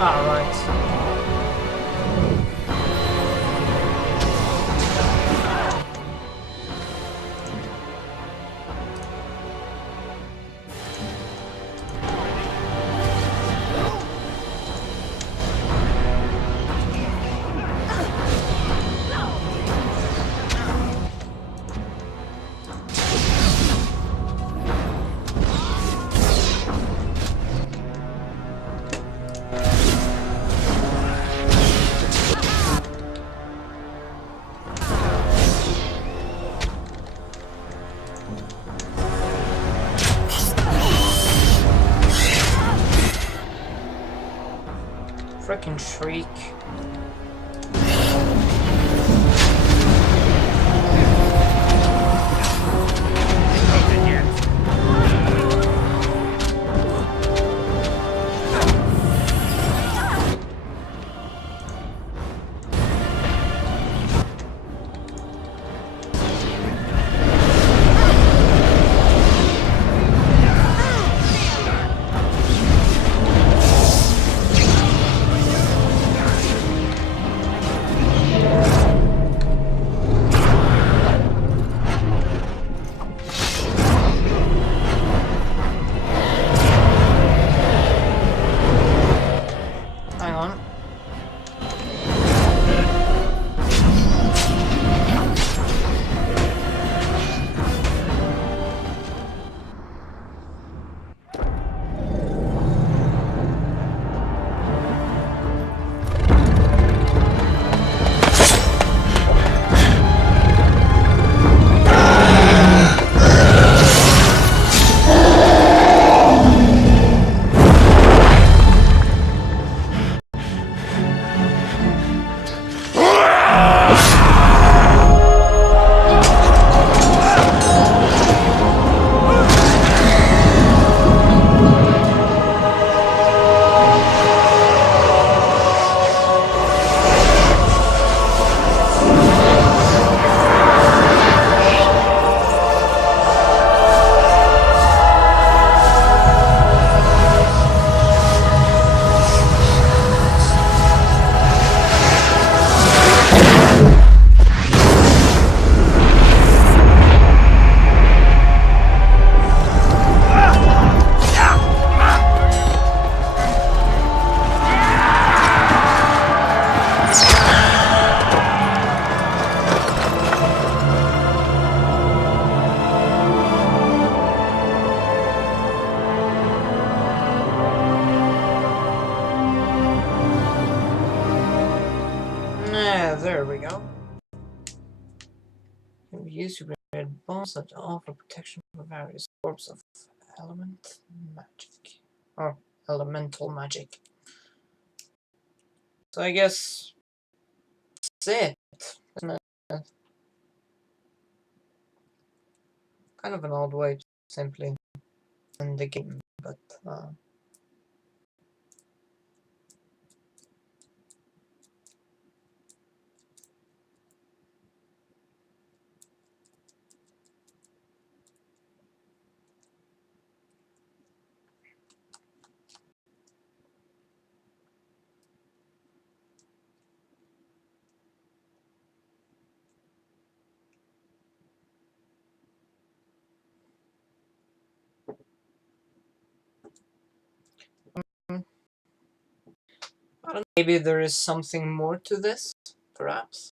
Ah, right. Frickin' shriek. Hang on. There we go. Can be used to create bombs that offer protection from various forms of element magic. Or elemental magic. So I guess that's it. Isn't it? Kind of an odd way to simply end the game, but I don't know, maybe there is something more to this, perhaps.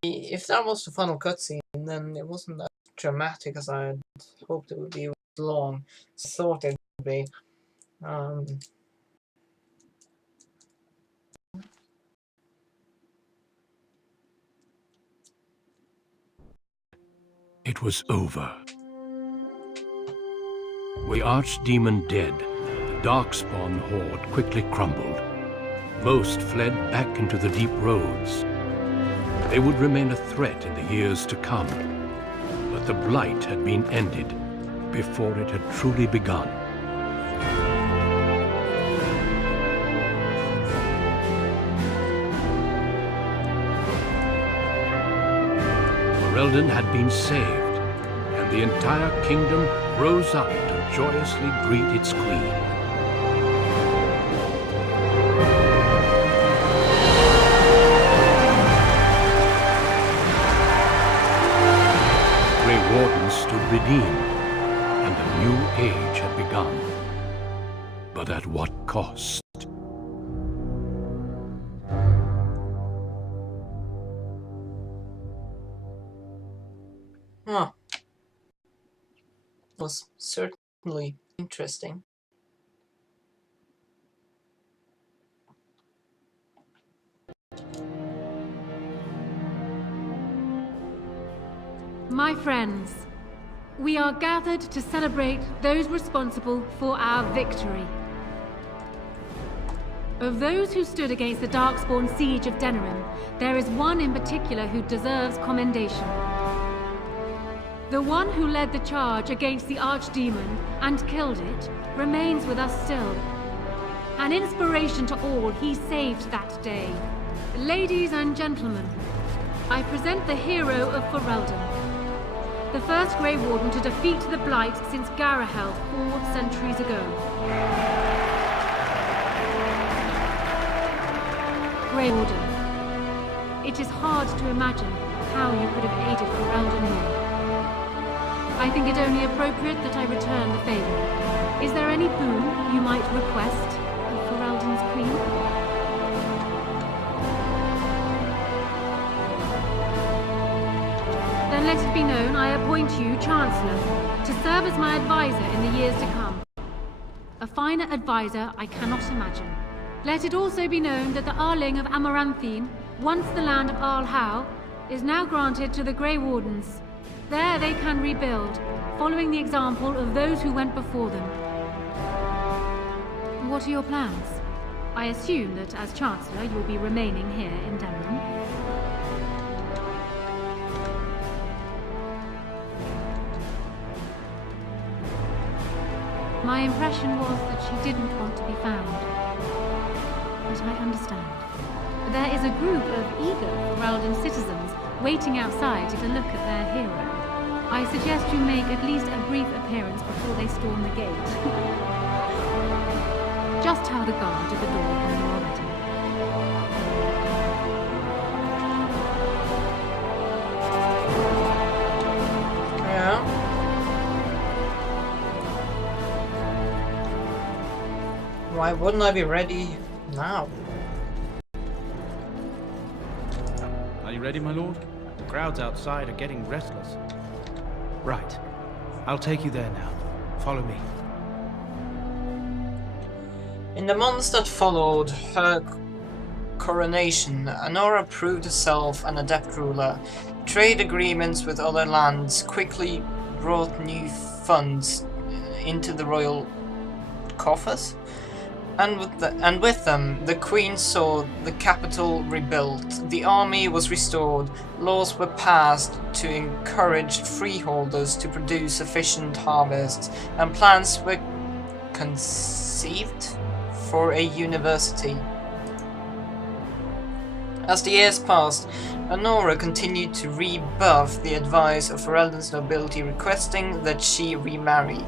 If that was the final cutscene, then it wasn't that dramatic as I had hoped it would be. It was long, I thought it would be. It was over. With Archdemon dead, the Darkspawn horde quickly crumbled. Most fled back into the deep roads. They would remain a threat in the years to come, but the blight had been ended before it had truly begun. Ferelden had been saved, and and the entire kingdom rose up to joyously greet its queen. Grey Wardens stood redeemed, and a new age had begun. But at what cost? Huh. Was certainly interesting. My friends, we are gathered to celebrate those responsible for our victory. Of those who stood against the Darkspawn siege of Denerim, there is one in particular who deserves commendation. The one who led the charge against the Archdemon and killed it remains with us still. An inspiration to all he saved that day. Ladies and gentlemen, I present the hero of Ferelden. The first Grey Warden to defeat the Blight since Garahel 4 centuries ago. Grey Warden, it is hard to imagine how you could have aided Ferelden more. I think it only appropriate that I return the favor. Is there any boon you might request of Ferelden's queen? Then let it be known I appoint you Chancellor to serve as my advisor in the years to come. A finer advisor I cannot imagine. Let it also be known that the Arling of Amaranthine, once the land of Arlhow, is now granted to the Grey Wardens. There they can rebuild, following the example of those who went before them. What are your plans? I assume that as Chancellor you will be remaining here in Denerim. My impression was that she didn't want to be found. But I understand. There is a group of eager Ferelden citizens waiting outside to look at their hero. I suggest you make at least a brief appearance before they storm the gate. Just tell the guard at the door when you are ready. Yeah. Why wouldn't I be ready now? Are you ready, my lord? The crowds outside are getting restless. Right. I'll take you there now. Follow me. In the months that followed her coronation, Anora proved herself an adept ruler. Trade agreements with other lands quickly brought new funds into the royal coffers. And with them, the Queen saw the capital rebuilt, the army was restored, laws were passed to encourage freeholders to produce efficient harvests, and plans were conceived for a university. As the years passed, Anora continued to rebuff the advice of Ferelden's nobility, requesting that she remarry.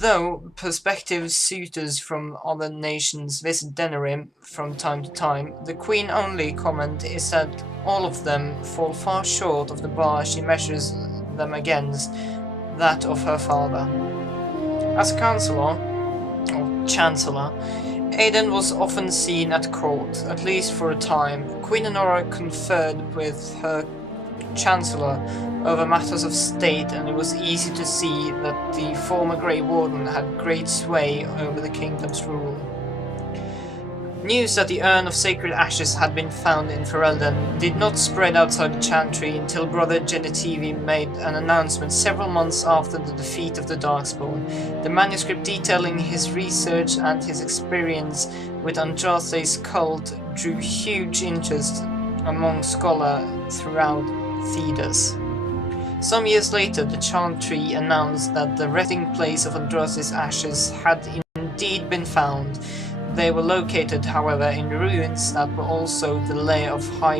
Though prospective suitors from other nations visit Denerim from time to time, the Queen's only comment is that all of them fall far short of the bar she measures them against, that of her father. As Chancellor, Aidan was often seen at court, at least for a time. Queen Anora conferred with her Chancellor over matters of state, and it was easy to see that the former Grey Warden had great sway over the kingdom's rule. News that the urn of sacred ashes had been found in Ferelden did not spread outside the Chantry until Brother Genetivi made an announcement several months after the defeat of the Darkspawn. The manuscript detailing his research and his experience with Andraste's cult drew huge interest among scholars throughout Thedas. Some years later, the Chantry announced that the resting place of Andraste's ashes had indeed been found. They were located, however, in ruins that were also the lair of high